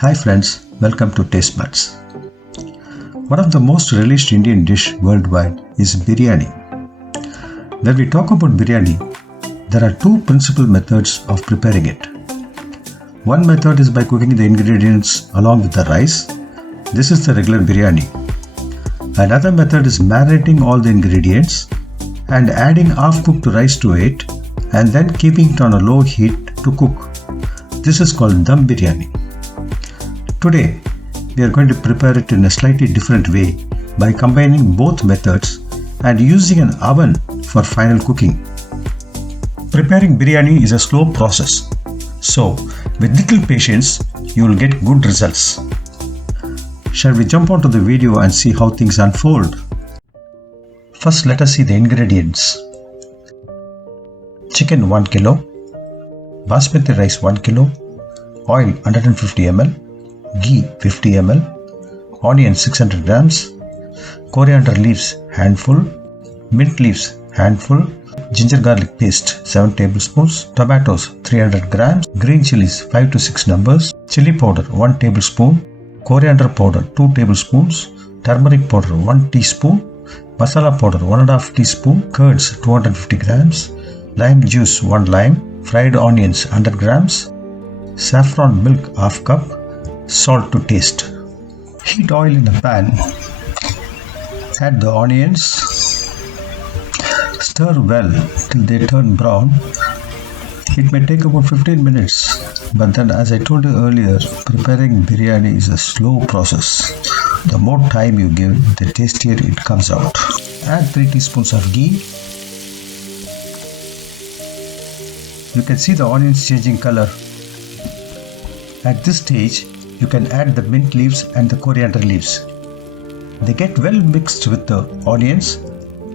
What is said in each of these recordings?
Hi friends, welcome to Taste Buds. One of the most relished Indian dish worldwide is biryani. When we talk about biryani, there are two principal methods of preparing it. One method is by cooking the ingredients along with the rice. This is the regular biryani. Another method is marinating all the ingredients and adding half-cooked rice to it and then keeping it on a low heat to cook. This is called dum biryani. Today, we are going to prepare it in a slightly different way by combining both methods and using an oven for final cooking. Preparing biryani is a slow process, so with little patience, you will get good results. Shall we jump onto the video and see how things unfold? First, let us see the ingredients. Chicken 1 kg, basmati rice 1 kg, oil 150 ml, ghee 50 ml, onion 600 grams, coriander leaves handful, mint leaves handful, ginger garlic paste 7 tablespoons, tomatoes 300 grams, green chilies 5 to 6 numbers, chili powder 1 tablespoon, coriander powder 2 tablespoons, turmeric powder 1 teaspoon, masala powder 1.5 teaspoon, curds 250 grams, lime juice 1 lime, fried onions 100 grams, saffron milk half cup, salt to taste. Heat oil in a pan. Add the onions. Stir well till they turn brown. It may take about 15 minutes, but then, as I told you earlier, preparing biryani is a slow process. The more time you give, the tastier it comes out. Add 3 teaspoons of ghee. You can see the onions changing color. At this stage, you can add the mint leaves and the coriander leaves. They get well mixed with the onions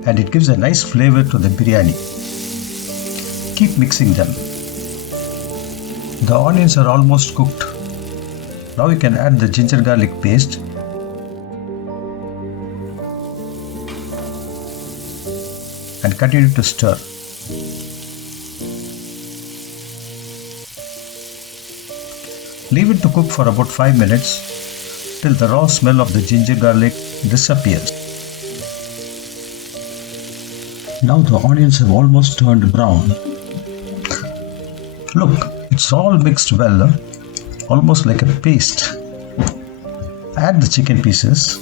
and it gives a nice flavor to the biryani. Keep mixing them. The onions are almost cooked. Now you can add the ginger garlic paste and continue to stir. Leave it to cook for about 5 minutes till the raw smell of the ginger garlic disappears. Now the onions have almost turned brown. Look, it's all mixed well, almost like a paste. Add the chicken pieces.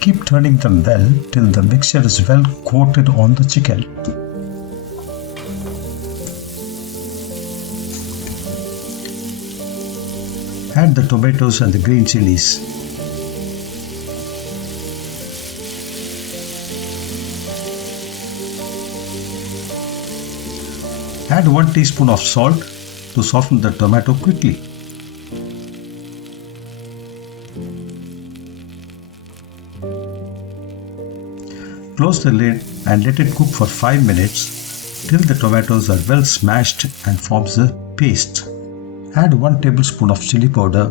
Keep turning them well till the mixture is well coated on the chicken. Add the tomatoes and the green chilies. Add 1 teaspoon of salt to soften the tomato quickly. Close the lid and let it cook for 5 minutes till the tomatoes are well smashed and forms a paste. Add 1 tablespoon of chili powder.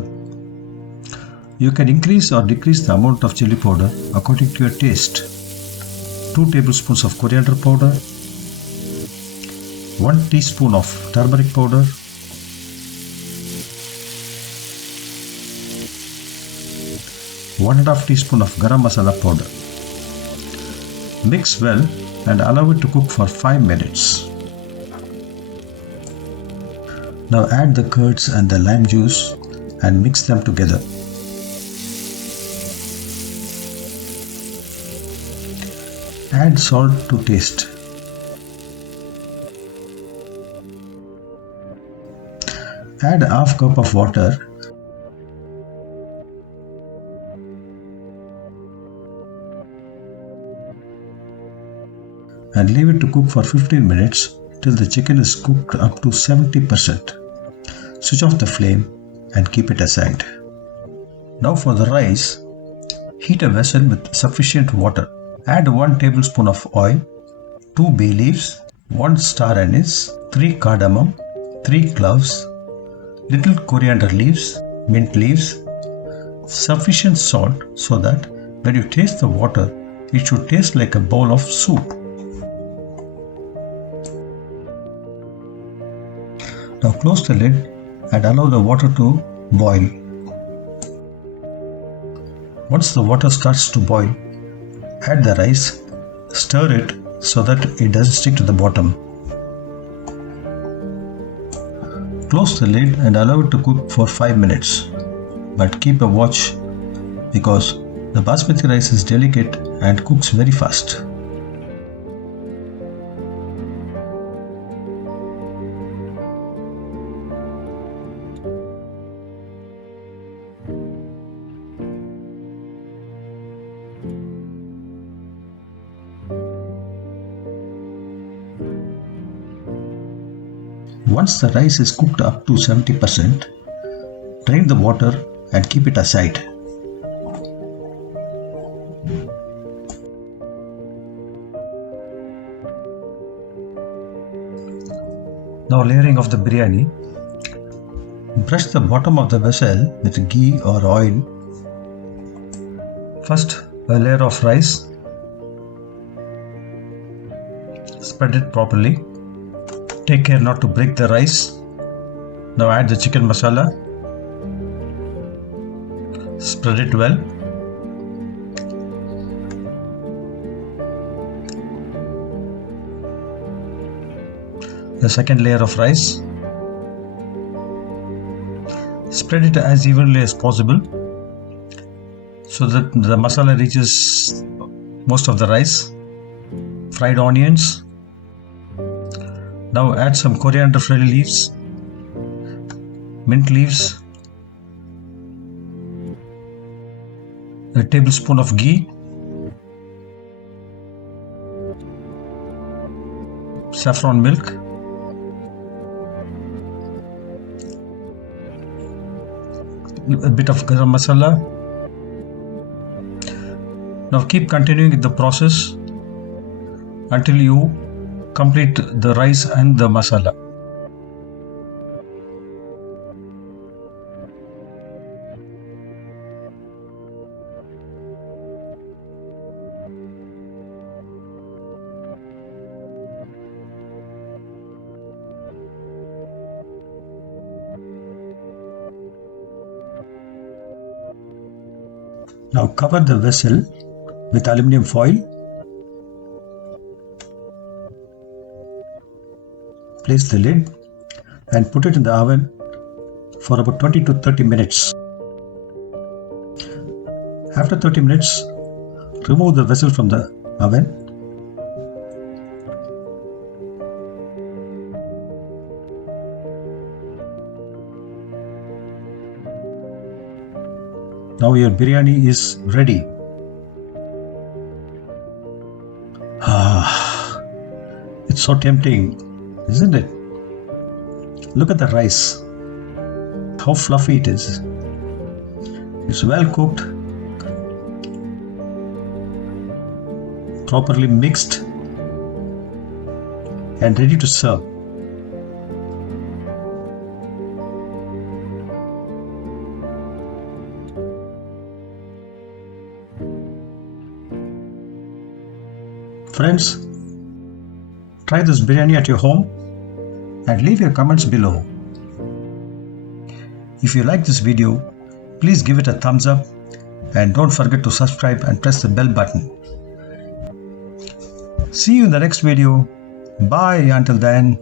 You can increase or decrease the amount of chili powder according to your taste. 2 tablespoons of coriander powder, 1 teaspoon of turmeric powder, 1.5 teaspoon of garam masala powder. Mix well and allow it to cook for 5 minutes. Now add the curds and the lime juice and mix them together. Add salt to taste. Add half cup of water. And leave it to cook for 15 minutes till the chicken is cooked up to 70%. Switch off the flame and keep it aside. Now for the rice, heat a vessel with sufficient water. Add 1 tablespoon of oil, 2 bay leaves, 1 star anise, 3 cardamom, 3 cloves, little coriander leaves, mint leaves, sufficient salt so that when you taste the water, it should taste like a bowl of soup. Now close the lid and allow the water to boil. Once the water starts to boil, add the rice, stir it so that it doesn't stick to the bottom. Close the lid and allow it to cook for 5 minutes, but keep a watch because the basmati rice is delicate and cooks very fast. Once the rice is cooked up to 70%, drain the water and keep it aside. Now layering of the biryani. Brush the bottom of the vessel with ghee or oil. First, a layer of rice. Spread it properly. Take care not to break the rice. Now add the chicken masala. Spread it well. The second layer of rice. Spread it as evenly as possible so that the masala reaches most of the rice. Fried onions. Now add some coriander friendly leaves, mint leaves, a tablespoon of ghee, saffron milk, a bit of garam masala. Now keep continuing the process until you complete the rice and the masala. Now cover the vessel with aluminium foil. Place the lid and put it in the oven for about 20 to 30 minutes. After 30 minutes, remove the vessel from the oven. Now your biryani is ready. It's so tempting, isn't it? Look at the rice. How fluffy it is. It's well cooked, properly mixed, and ready to serve. Friends, try this biryani at your home and leave your comments below. If you like this video, please give it a thumbs up and don't forget to subscribe and press the bell button. See you in the next video. Bye until then.